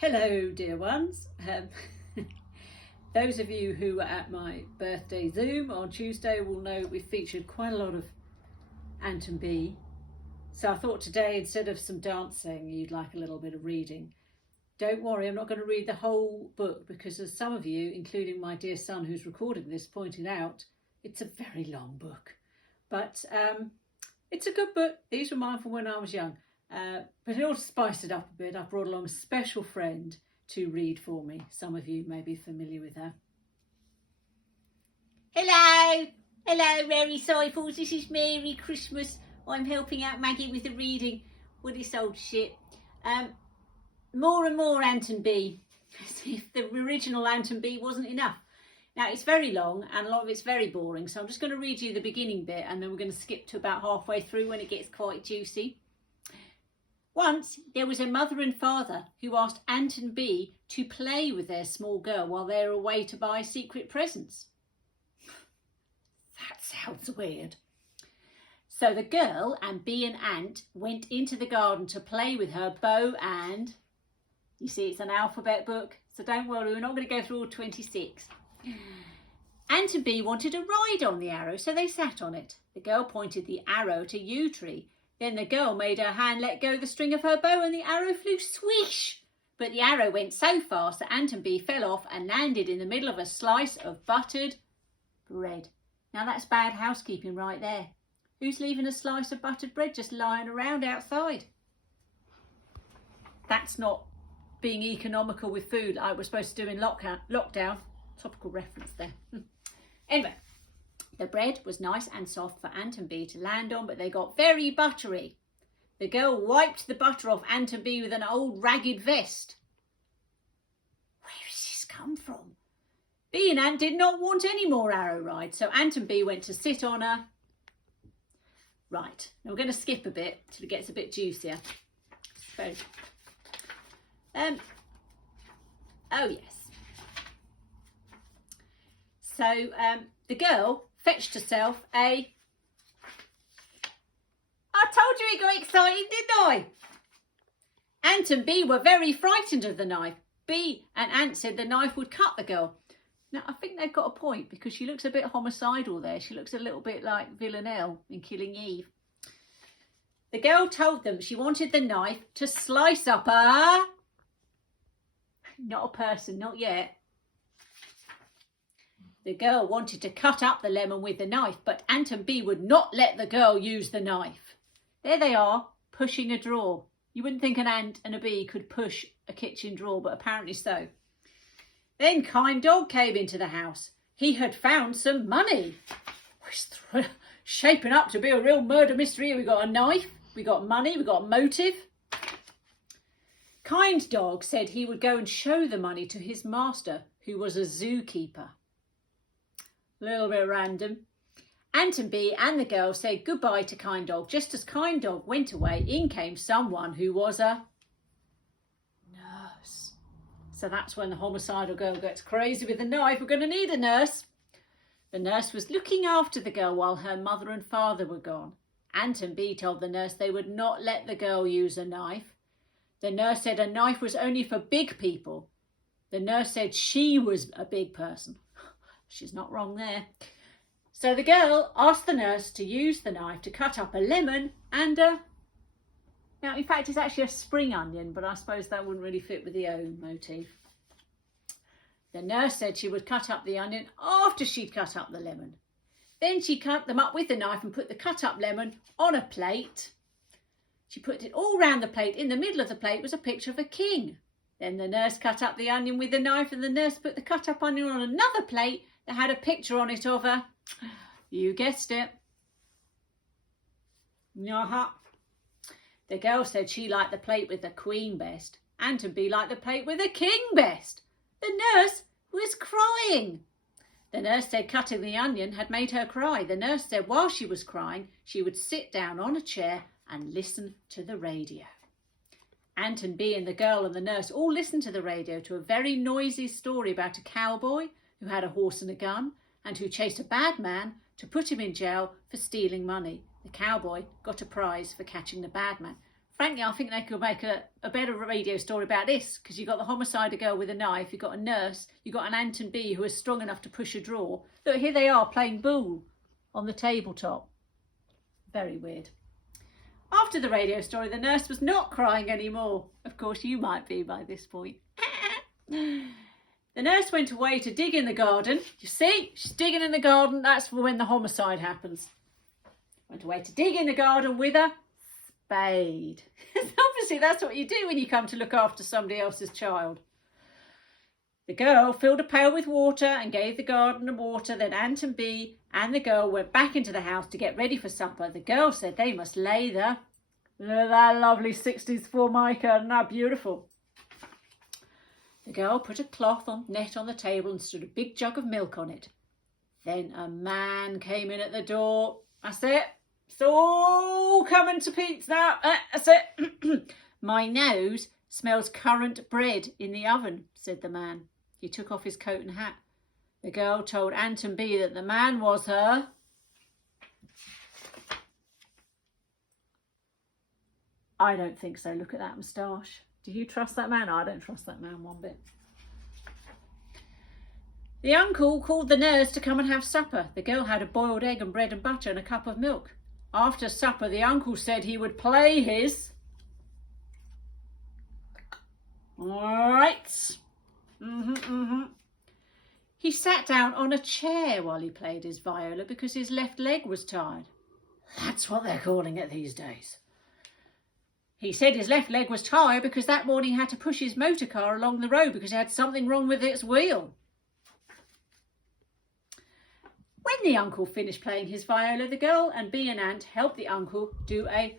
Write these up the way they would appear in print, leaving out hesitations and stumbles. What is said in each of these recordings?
Hello, dear ones. Those of you who were at my birthday Zoom on Tuesday will know we featured quite a lot of Ant and Bee. So I thought today, instead of some dancing, you'd like a little bit of reading. Don't worry, I'm not going to read the whole book because, as some of you, including my dear son who's recording this, pointed out, it's a very long book. But it's a good book. These were mine from when I was young. But in order to spice it up a bit, I've brought along a special friend to read for me. Some of you may be familiar with her. Hello, Merry Cyphles. This is Merry Christmas. I'm helping out Maggie with the reading. What this old shit. More and more Ant and Bee. As if the original Ant and Bee wasn't enough. Now, it's very long and a lot of it's very boring, so I'm just going to read you the beginning bit and then we're going to skip to about halfway through when it gets quite juicy. Once there was a mother and father who asked Ant and Bee to play with their small girl while they were away to buy secret presents. That sounds weird. So the girl and Bee and Ant went into the garden to play with her bow and... You see, it's an alphabet book, so don't worry, we're not going to go through all 26. Ant and Bee wanted a ride on the arrow, so they sat on it. The girl pointed the arrow to yew tree. Then the girl made her hand let go the string of her bow and the arrow flew swish. But the arrow went so fast that Ant and Bee fell off and landed in the middle of a slice of buttered bread. Now that's bad housekeeping right there. Who's leaving a slice of buttered bread just lying around outside? That's not being economical with food like we're supposed to do in lockdown. Topical reference there. Anyway. The bread was nice and soft for Ant and Bee to land on, but they got very buttery. The girl wiped the butter off Ant and Bee with an old ragged vest. Where has this come from? Bee and Ant did not want any more arrow rides, so Ant and Bee went to sit on a... Right, now we're going to skip a bit till it gets a bit juicier. Oh yes. So the girl fetched herself I told you he got excited, didn't I? Ant and Bee were very frightened of the knife. Bee and Ant said the knife would cut the girl. Now, I think they've got a point because she looks a bit homicidal there. She looks a little bit like Villanelle in Killing Eve. The girl told them she wanted the knife to slice up a... Not a person, not yet. The girl wanted to cut up the lemon with the knife, but Ant and Bee would not let the girl use the knife. There they are, pushing a drawer. You wouldn't think an ant and a bee could push a kitchen drawer, but apparently so. Then Kind Dog came into the house. He had found some money. It's shaping up to be a real murder mystery. We got a knife, we got money, we got a motive. Kind Dog said he would go and show the money to his master, who was a zookeeper. A little bit random. Ant and Bee and the girl said goodbye to Kind Dog. Just as Kind Dog went away, in came someone who was a nurse. So that's when the homicidal girl gets crazy with the knife. We're going to need a nurse. The nurse was looking after the girl while her mother and father were gone. Ant and Bee told the nurse they would not let the girl use a knife. The nurse said a knife was only for big people. The nurse said she was a big person. She's not wrong there. So the girl asked the nurse to use the knife to cut up a lemon and now in fact it's actually a spring onion, but I suppose that wouldn't really fit with the O motif. The nurse said she would cut up the onion after she'd cut up the lemon. Then she cut them up with the knife and put the cut up lemon on a plate. She put it all round the plate. In the middle of the plate was a picture of a king. Then the nurse cut up the onion with the knife and the nurse put the cut up onion on another plate that had a picture on it of a, you guessed it, The girl said she liked the plate with the queen best. Ant and Bee liked the plate with the king best. The nurse was crying. The nurse said cutting the onion had made her cry. The nurse said while she was crying, she would sit down on a chair and listen to the radio. Ant and Bee and the girl and the nurse all listened to the radio to a very noisy story about a cowboy who had a horse and a gun and who chased a bad man to put him in jail for stealing money. The cowboy got a prize for catching the bad man. frankly, I think they could make a better radio story about this, because you've got the homicide girl with a knife, you've got a nurse, you've got an Ant and Bee who are strong enough to push a drawer. Look, here they are playing pool on the tabletop. Very weird. After the radio story, the nurse was not crying anymore. Of course, you might be by this point. The nurse went away to dig in the garden. You see, she's digging in the garden. That's for when the homicide happens. Went away to dig in the garden with a spade. Obviously, that's what you do when you come to look after somebody else's child. The girl filled a pail with water and gave the gardener water. Then Ant and Bee and the girl went back into the house to get ready for supper. The girl said they must lay that lovely 60s Formica. Isn't that beautiful? The girl put a cloth on net on the table and stood a big jug of milk on it. Then a man came in at the door. That's it. It's all coming to Pete's now. That's it. My nose smells currant bread in the oven, said the man. He took off his coat and hat. The girl told Ant and Bee that the man was her I don't think so. Look at that moustache. Do you trust that man? I don't trust that man one bit. The uncle called the nurse to come and have supper. The girl had a boiled egg and bread and butter and a cup of milk. After supper, the uncle said he would play his... All right. He sat down on a chair while he played his viola because his left leg was tired. That's what they're calling it these days. He said his left leg was tired because that morning he had to push his motor car along the road because it had something wrong with its wheel. When the uncle finished playing his viola, the girl and Bee and Ant helped the uncle do a...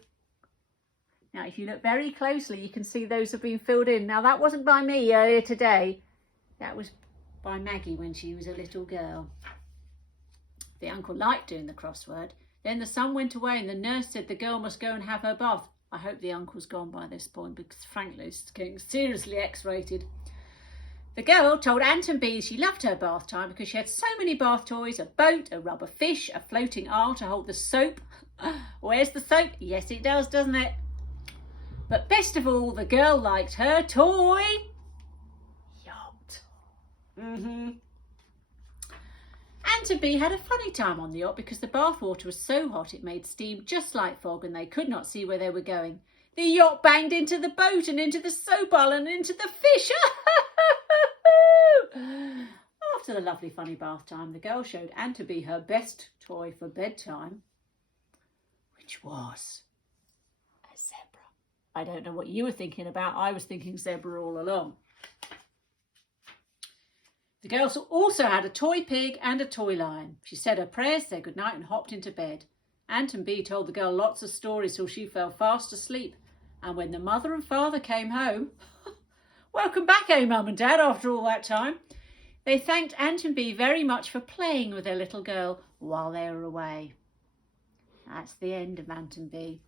Now, if you look very closely, you can see those have been filled in. Now, that wasn't by me earlier today. That was by Maggie when she was a little girl. The uncle liked doing the crossword. Then the sun went away and the nurse said the girl must go and have her bath. I hope the uncle's gone by this point because, frankly, it's getting seriously X-rated. The girl told Ant and Bee she loved her bath time because she had so many bath toys, a boat, a rubber fish, a floating aisle to hold the soap. Where's the soap? Yes, it does, doesn't it? But best of all, the girl liked her toy yacht. Ant and Bee had a funny time on the yacht because the bath water was so hot it made steam just like fog and they could not see where they were going. The yacht banged into the boat and into the soap aisle and into the fish. After the lovely funny bath time, the girl showed Ant and Bee her best toy for bedtime, which was a zebra. I don't know what you were thinking about. I was thinking zebra all along. The girl also had a toy pig and a toy lion. She said her prayers, said goodnight and hopped into bed. Ant and Bee told the girl lots of stories till she fell fast asleep. And when the mother and father came home, welcome back, eh, Mum and Dad, after all that time, they thanked Ant and Bee very much for playing with their little girl while they were away. That's the end of Ant and Bee.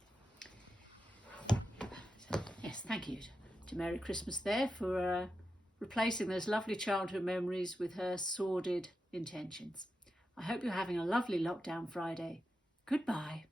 Yes, thank you to Merry Christmas there for replacing those lovely childhood memories with her sordid intentions. I hope you're having a lovely lockdown Friday. Goodbye.